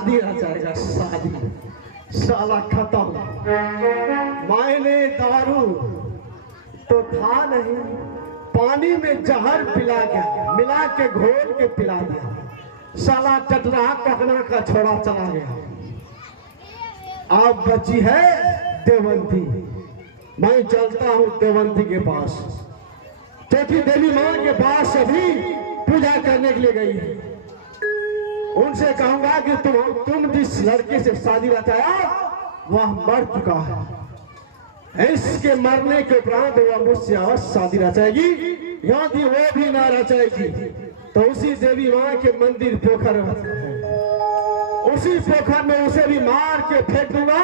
शादी रचाएगा, शादी। साला खत्म। मैंने दारू तो था नहीं, पानी में जहर पिला गया, मिला के घोल के पिला दिया। साला टटरा ककना का छोड़ा चला गया। अब बची है देवंती। मैं चलता हूँ देवंती के पास, क्योंकि देवी माँ के पास अभी पूजा करने के लिए गई है। उनसे कहूंगा कि तुम जिस लड़के से शादी रचाया वह मर चुका है। इसके मरने के उपरांत वह मुझसे अवश्य शादी रचाएगी। यदि वो भी ना रचाएगी तो उसी देवी माँ के मंदिर पोखर, उसी पोखर में उसे भी मार के फेंक दूंगा।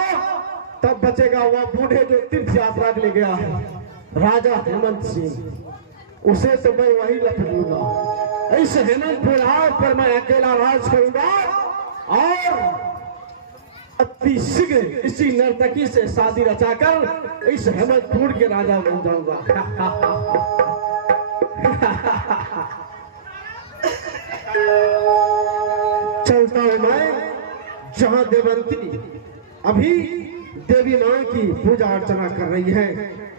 तब बचेगा वह बूढ़े जो तीर्थ यात्रा के लिए गया है, राजा हेमंत सिंह। उसे तो मैं वही लपट लूंगा। इस हेमंतपुर पर मैं अकेला राज करूंगा और अति शीघ्र इसी नर्तकी से शादी रचाकर इस हेमंतपुर के राजा बन जाऊंगा। चलता हूं मैं जहां देवंती अभी देवी मां की पूजा अर्चना कर रही है,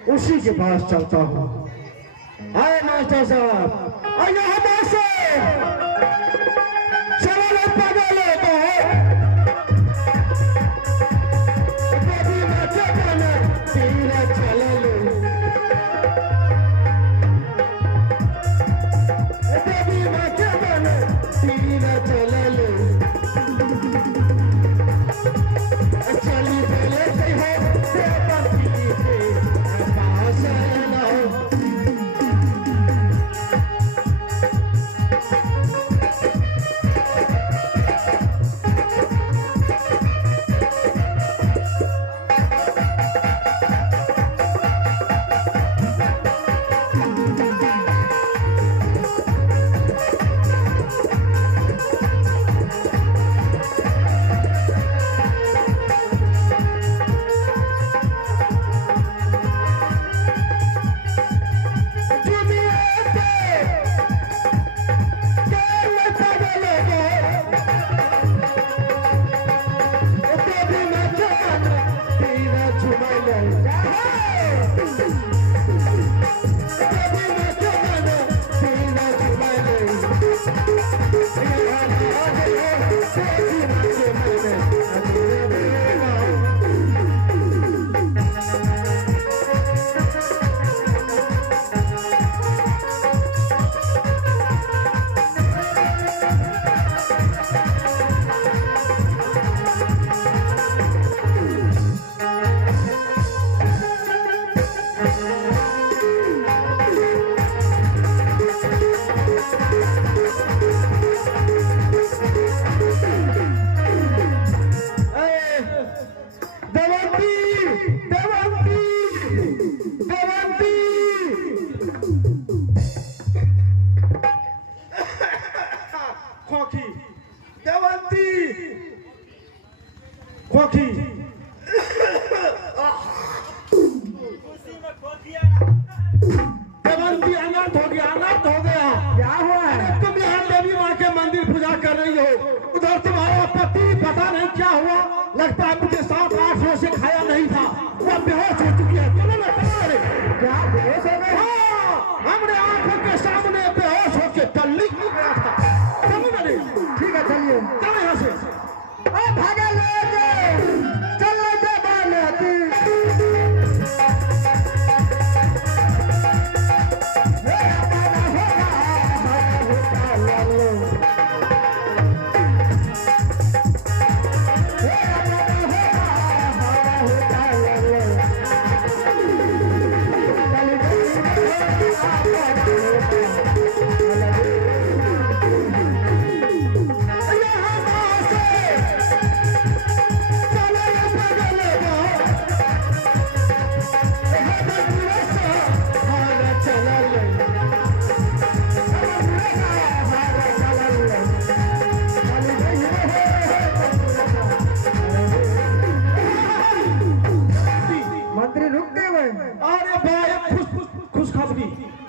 उसी के पास चलता हूं। आए मास्टर साहब, आइए से चलो रे पागल हो देवी मां के बना तेरा चला लो, देवी मां के बना तेरा चला लो। चली बोले से हो देवंती के पास ना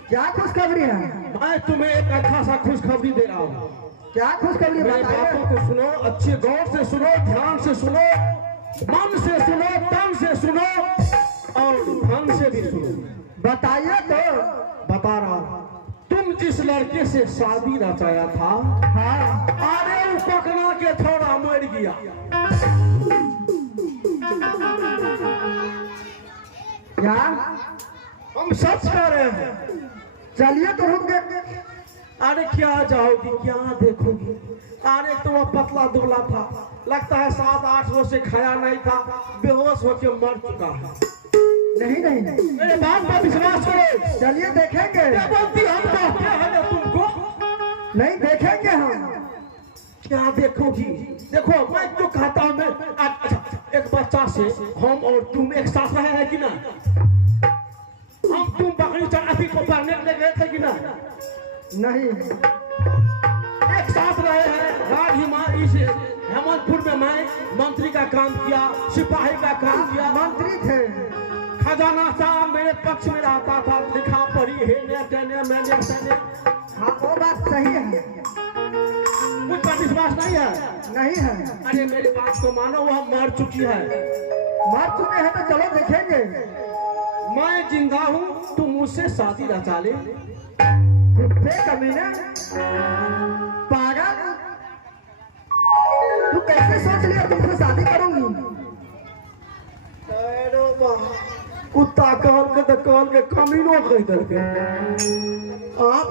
क्या खुशखबरी है? मैं तुम्हें एक अच्छा सा खुशखबरी दे रहा हूँ। क्या खुशखबरी मेरे बताइए। बातों को सुनो, अच्छे गौर से सुनो, ध्यान से सुनो, मन से सुनो, तन से सुनो और धन से भी सुनो। बताइए तो। बता रहा हूं, तुम जिस लड़के से शादी रचाया था, हाँ अरे वो पकना के थोड़ा मर गया। क्या? हम सच कह रहे हैं। चलिए तो रुक गए। अरे क्या जाओगी, क्या देखोगी? अरे तो वो पतला दुबला था, लगता है 7-8 रोज से खाया नहीं था, बेहोश होकर मर चुका है। नहीं नहीं नहीं, मेरे बात पर विश्वास करो। चलिए देखेंगे। क्या बोलती हम कहते हैं ना तुमको? नहीं देखेंगे हम। क्या देखोगी? देखो मैं जो कहता हूँ, मैं अच्छा एक बच्चा से हम और तुम एक साथ रहे हैं कि ना? हम तुम बकरी चढ़ाती को पढ़ने के लिए गए थे कि ना? नहीं एक साथ रहे हैं। राजहिमारी से हेमंतपुर में मैं मंत्री का काम किया, सिपाही का काम किया, मंत्री थे। खजाना साहब मेरे पक्ष में रहता था, लिखा पढ़ी है मैंने। हाँ वो बात सही है। मुझ पर विश्वास नहीं है? नहीं है। अरे मेरी बात को मानो, वह मर चुकी है। मर चुके हैं तो चलो देखेंगे। मैं जिंदा हूँ, तुम मुझसे शादी रचा ले। कुत्ते कमीने, पागल, तू कैसे सोच लिया तुमसे शादी करूंगी? अरे वाह, कुत्ता कहल के कमीनो कह देलके। आप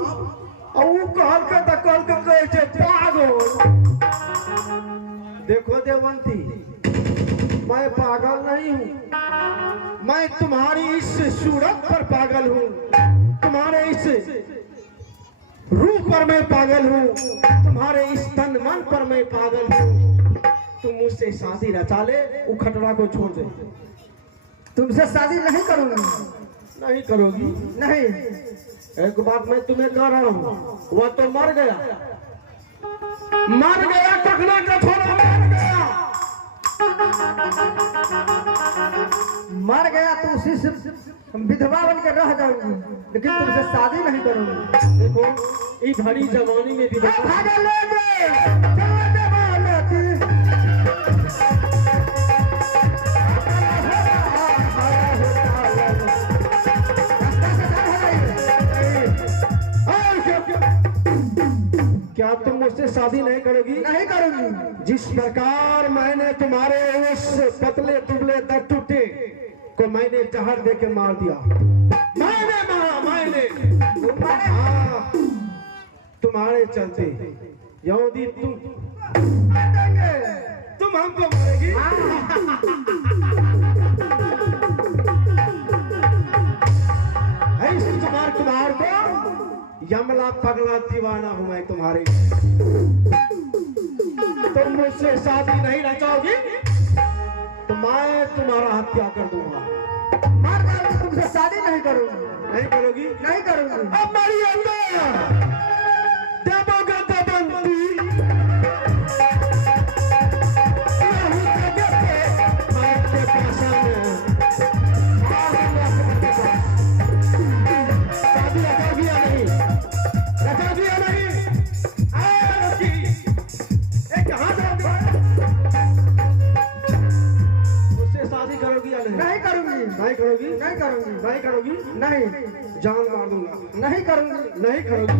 वो कहल के कहे छे पागल। देखो देवंती, मैं पागल नहीं हूँ, मैं तुम्हारी इस सूरत पर पागल हूँ, तुम्हारे इस रूप पर मैं पागल हूँ, तुम्हारे इस तन मन पर मैं पागल हूँ। तुम मुझसे शादी रचा ले, वो खटरा को छोड़ दे। तुमसे शादी नहीं करूंगी। नहीं करोगी? नहीं। एक बात मैं तुम्हें कह रहा हूँ, वह तो मर गया, टकना का थोड़ा मर गया तो उसी से विधवा बन के रह जाऊंगी, लेकिन तुमसे शादी नहीं करूंगी। देखो इस भरी जवानी में भी क्या तुम मुझसे शादी नहीं करोगी? नहीं करूंगी। जिस प्रकार मैंने तुम्हारे उस पतले दुबले टूटे को मैंने जहर दे के मार दिया, मैंने हाँ, तुम्हारे चलते यहूदी तुम हमको मारेगी। ऐसे कुमार को यमला पगला दीवाना हूं मैं तुम्हारे। तुम मुझसे शादी नहीं रचाओगी तो मैं तुम्हारा हत्या कर दूंगा। मार डाल, तुमसे शादी नहीं करूंगी। नहीं करोगी? नहीं करूंगी। अब मरी देवोगे देवंती, नहीं करूंगी। नहीं करोगी? नहीं करूंगी। नहीं करोगी? नहीं। जान मार दूंगा। नहीं करूंगी। नहीं करोगी?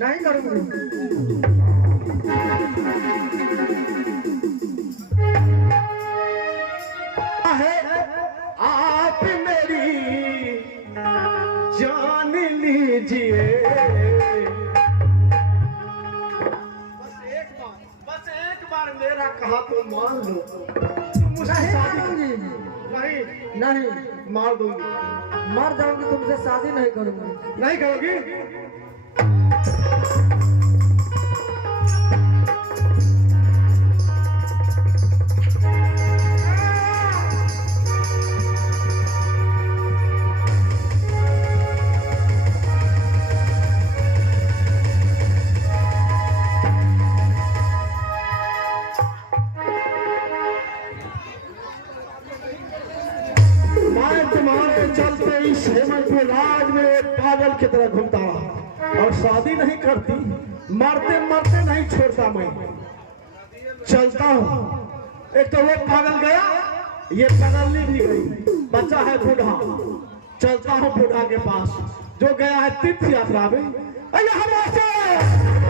नहीं करूंगी। आप मेरी जान लीजिए। बस एक बार मेरा कहा तो मान लो। नहीं करूंगी। नहीं नहीं। मार दूंगी। मर जाऊंगी, तुमसे शादी नहीं करूंगी। नहीं करोगी? तुम्हारे चलते इस हेमंतपुर राज में पागल की तरह घूमता रहा। और शादी नहीं करती, मरते मरते नहीं छोड़ता मैं। चलता हूँ। एक तो वो पागल गया, ये पगलनी भी गई, बच्चा है बूढ़ा। चलता हूँ बूढ़ा के पास जो गया है तीर्थ यात्रा में। अरे हम